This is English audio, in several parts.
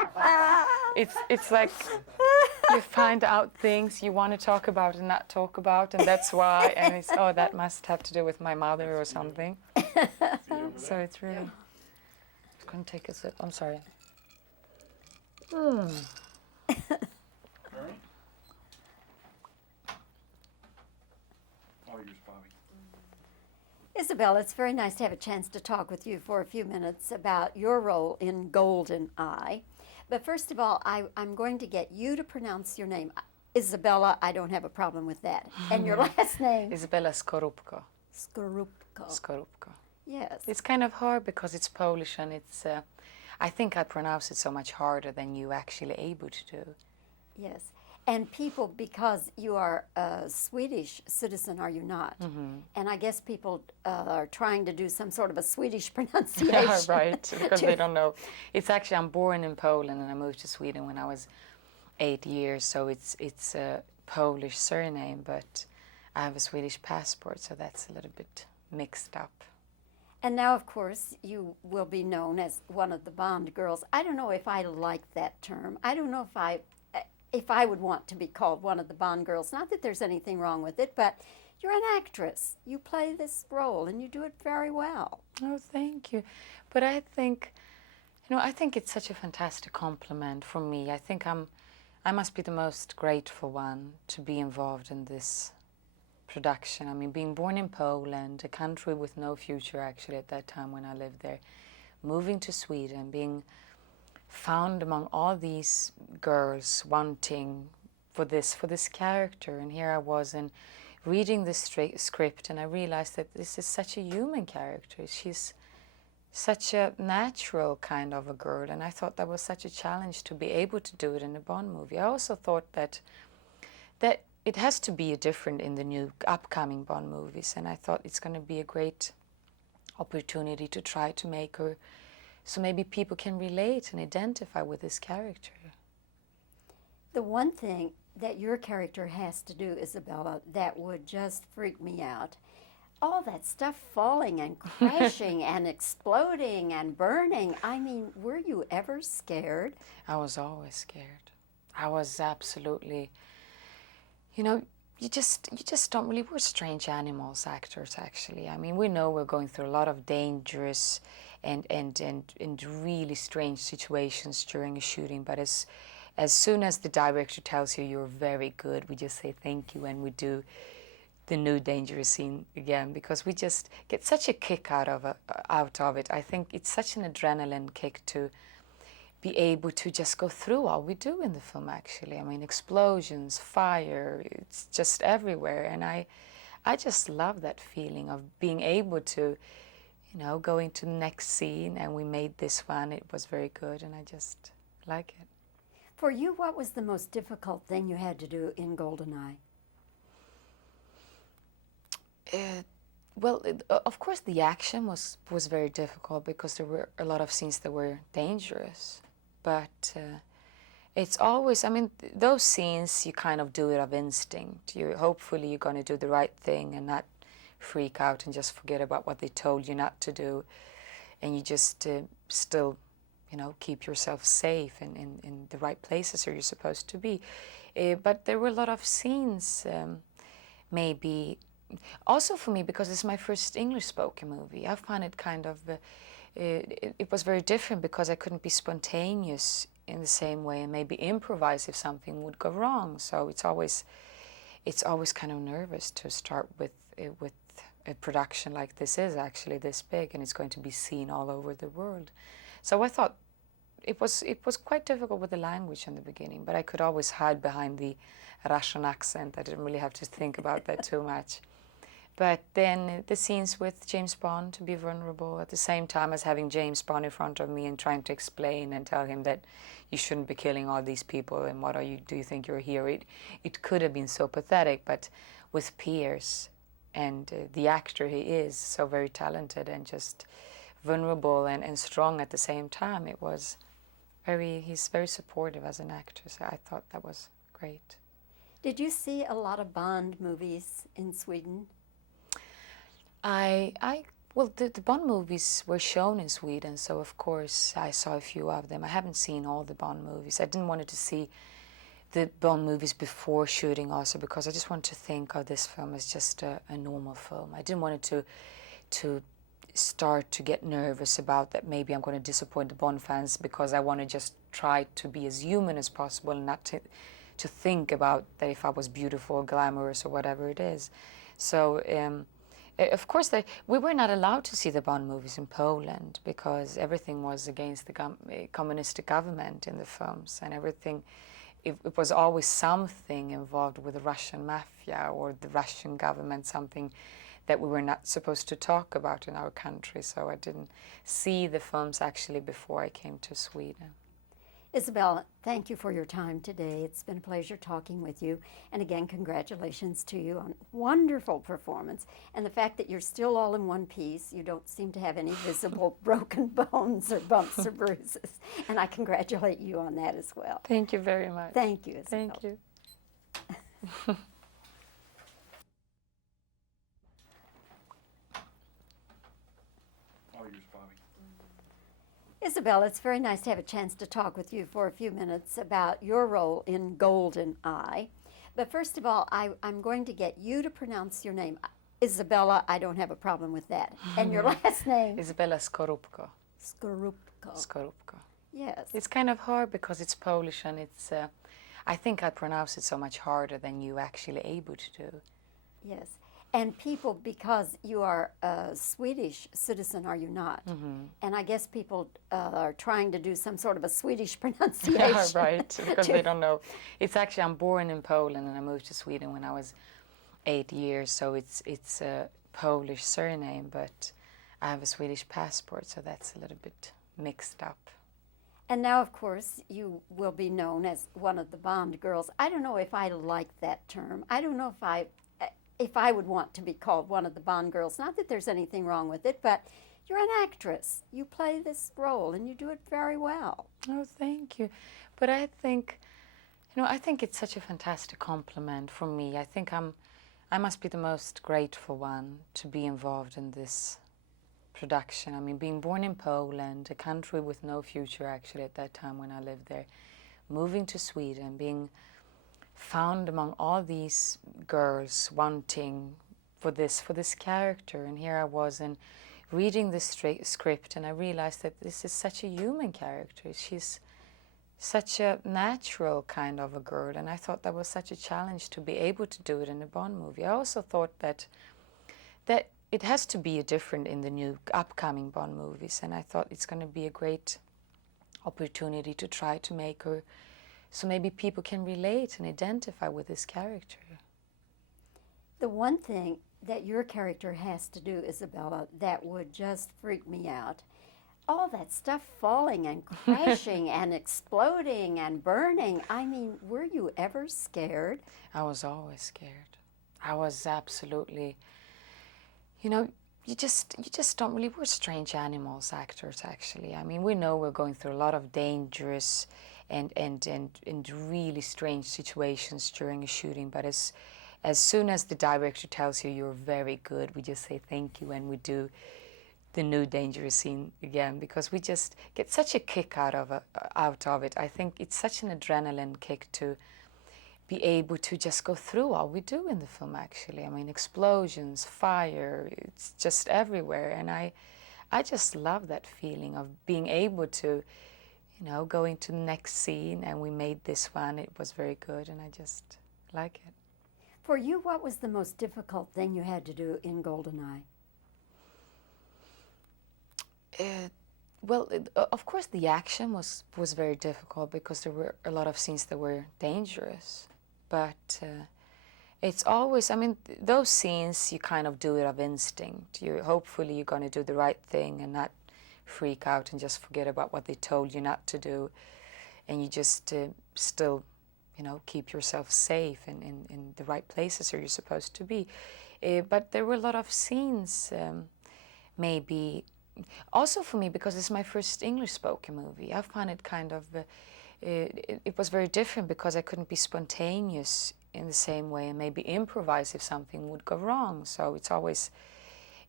It's like you find out things you want to talk about and not talk about, and that's why. And it's, oh, that must have to do with my mother or something. So it's really. I'm gonna take a sip. I'm sorry. All right. All yours, Bobbie. Izabella, it's very nice to have a chance to talk with you for a few minutes about your role in Goldeneye. But first of all, I'm going to get you to pronounce your name. Izabella, I don't have a problem with that. And your last name? Izabella Scorupco. Scorupco. Scorupco. Yes. It's kind of hard because it's Polish, and it's. I think I pronounce it so much harder than you actually able to do. Yes. And people, because you are a Swedish citizen, are you not? Mm-hmm. And I guess people are trying to do some sort of a Swedish pronunciation. Yeah, right, because they don't know. It's actually, I'm born in Poland and I moved to Sweden when I was 8 years, so it's a Polish surname, but I have a Swedish passport, so that's a little bit mixed up. And now, of course, you will be known as one of the Bond girls. I don't know if I like that term. I don't know if I would want to be called one of the Bond girls. Not that there's anything wrong with it, but you're an actress. You play this role, and you do it very well. Oh, thank you. But I think, I think it's such a fantastic compliment for me. I think I must be the most grateful one to be involved in this production. I mean, being born in Poland, a country with no future actually at that time when I lived there, moving to Sweden, being found among all these girls wanting for this character, and here I was and reading the script, and I realized that this is such a human character. She's such a natural kind of a girl, and I thought that was such a challenge to be able to do it in a Bond movie. I also thought that it has to be different in the new upcoming Bond movies, and I thought it's going to be a great opportunity to try to make her so maybe people can relate and identify with this character. The one thing that your character has to do, Izabella, that would just freak me out, all that stuff falling and crashing and exploding and burning. I mean, were you ever scared? I was always scared. I was absolutely, you just don't really, we're strange animals, actors, actually. I mean, we know we're going through a lot of dangerous and really strange situations during a shooting, but as soon as the director tells you you're very good, we just say thank you, and we do the new dangerous scene again, because we just get such a kick out of it. I think it's such an adrenaline kick to be able to just go through all we do in the film, actually. I mean, explosions, fire, it's just everywhere, and I just love that feeling of being able to going to the next scene, and we made this one. It was very good, and I just like it. For you, what was the most difficult thing you had to do in Goldeneye? Well, of course, the action was very difficult because there were a lot of scenes that were dangerous. But it's always, I mean, those scenes, you kind of do it of instinct. Hopefully you're going to do the right thing and not freak out and just forget about what they told you not to do, and you just still keep yourself safe and in the right places where you're supposed to be. But there were a lot of scenes, maybe also for me, because it's my first English spoken movie. I find it kind of it was very different because I couldn't be spontaneous in the same way and maybe improvise if something would go wrong. So it's always kind of nervous to start with a production like this is actually this big, and it's going to be seen all over the world. So I thought it was quite difficult with the language in the beginning, but I could always hide behind the Russian accent. I didn't really have to think about that too much. But then the scenes with James Bond, to be vulnerable at the same time as having James Bond in front of me and trying to explain and tell him that you shouldn't be killing all these people and do you think you're a hero? It could have been so pathetic, but with Pierce and the actor he is, so very talented and just vulnerable and strong at the same time, he's very supportive as an actor, so I thought that was great. Did you see a lot of Bond movies in Sweden? I Well, the Bond movies were shown in Sweden, so of course I saw a few of them. I haven't seen all the Bond movies. I didn't want to see the Bond movies before shooting also, because I just wanted to think of this film as just a normal film. I didn't want it to start to get nervous about that maybe I'm going to disappoint the Bond fans, because I want to just try to be as human as possible and not to think about that if I was beautiful or glamorous or whatever it is. So of course we were not allowed to see the Bond movies in Poland because everything was against the communist government in the films, and everything, it was always something involved with the Russian mafia or the Russian government, something that we were not supposed to talk about in our country. So I didn't see the films actually before I came to Sweden. Izabella, thank you for your time today. It's been a pleasure talking with you. And again, congratulations to you on wonderful performance. And the fact that you're still all in one piece, you don't seem to have any visible broken bones or bumps or bruises. And I congratulate you on that as well. Thank you very much. Thank you, Izabella. Thank you. All yours, Bobbie. Izabella, it's very nice to have a chance to talk with you for a few minutes about your role in Goldeneye. But first of all, I'm going to get you to pronounce your name. Izabella, I don't have a problem with that. And your last name? Izabella Scorupco. Scorupco. Scorupco. Yes. It's kind of hard because it's Polish, and it's, I think I pronounce it so much harder than you actually able to do. Yes. And people, because you are a Swedish citizen, are you not? Mm-hmm. And I guess people are trying to do some sort of a Swedish pronunciation. Yeah, right, because they don't know. It's actually, I'm born in Poland and I moved to Sweden when I was 8 years, so it's a Polish surname, but I have a Swedish passport, so that's a little bit mixed up. And now, of course, you will be known as one of the Bond girls. I don't know if I like that term. I don't know if I would want to be called one of the Bond girls. Not that there's anything wrong with it, but you're an actress. You play this role and you do it very well. Oh, thank you. But I think, I think it's such a fantastic compliment for me. I think I must be the most grateful one to be involved in this production. I mean, being born in Poland, a country with no future actually at that time when I lived there, moving to Sweden, being found among all these girls wanting for this character, and here I was and reading the script, and I realized that this is such a human character. She's such a natural kind of a girl, and I thought that was such a challenge to be able to do it in a Bond movie. I also thought that it has to be different in the new upcoming Bond movies, and I thought it's going to be a great opportunity to try to make her so maybe people can relate and identify with this character. The one thing that your character has to do, Izabella, that would just freak me out, all that stuff falling and crashing and exploding and burning. I mean, were you ever scared? I was always scared. I was absolutely, you just don't really, we're strange animals, actors, actually. I mean, we know we're going through a lot of dangerous and really strange situations during a shooting, but as soon as the director tells you you're very good, we just say thank you and we do the new dangerous scene again, because we just get such a kick out of it. I think it's such an adrenaline kick to be able to just go through all we do in the film, actually. I mean, explosions, fire, it's just everywhere, and I just love that feeling of being able to go into the next scene, and we made this one. It was very good, and I just like it. For you, what was the most difficult thing you had to do in Goldeneye? Well, of course, the action was very difficult because there were a lot of scenes that were dangerous. But it's always, I mean, those scenes, you kind of do it of instinct. Hopefully you're going to do the right thing and not freak out and just forget about what they told you not to do. And you just still, keep yourself safe in the right places where you're supposed to be. But there were a lot of scenes, maybe, also for me, because it's my first English-spoken movie. I found it kind of, it was very different because I couldn't be spontaneous in the same way and maybe improvise if something would go wrong. So it's always,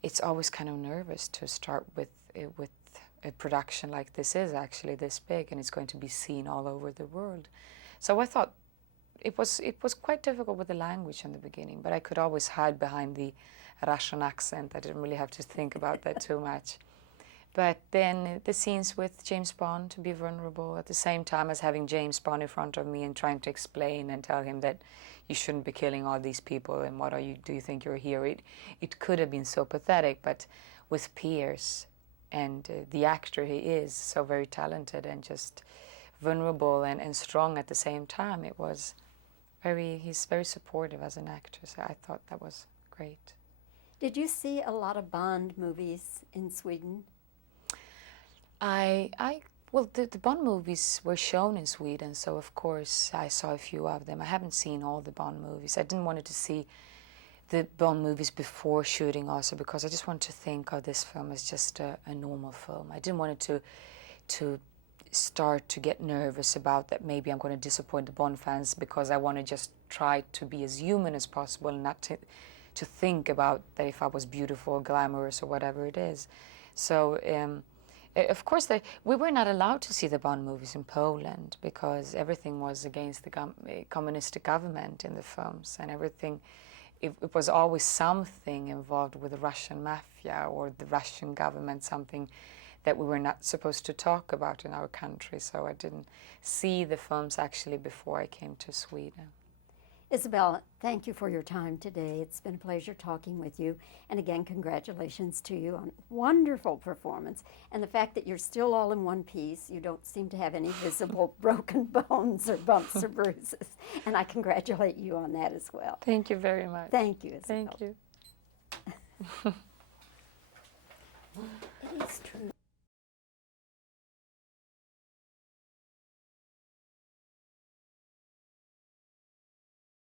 it's always kind of nervous to start with a production like this is actually this big and it's going to be seen all over the world. So I thought it was quite difficult with the language in the beginning, but I could always hide behind the Russian accent. I didn't really have to think about that too much. But then the scenes with James Bond, to be vulnerable at the same time as having James Bond in front of me and trying to explain and tell him that you shouldn't be killing all these people and what do you think you're here? It could have been so pathetic, but with Pierce and the actor he is, so very talented and just vulnerable and strong at the same time, he's very supportive as an actor, so I thought that was great. Did you see a lot of Bond movies in Sweden? Well, the Bond movies were shown in Sweden, so of course I saw a few of them. I haven't seen all the Bond movies. I didn't want to see the Bond movies before shooting also because I just wanted to think of this film as just a normal film. I didn't want it to start to get nervous about that maybe I'm going to disappoint the Bond fans because I want to just try to be as human as possible and not to think about that if I was beautiful, glamorous or whatever it is. So of course, we were not allowed to see the Bond movies in Poland because everything was against the communistic government in the films and everything. It was always something involved with the Russian mafia or the Russian government, something that we were not supposed to talk about in our country. So I didn't see the films actually before I came to Sweden. Izabella, thank you for your time today. It's been a pleasure talking with you. And again, congratulations to you on wonderful performance. And the fact that you're still all in one piece, you don't seem to have any visible broken bones or bumps or bruises. And I congratulate you on that as well. Thank you very much. Thank you, Izabella. Thank you. It is true.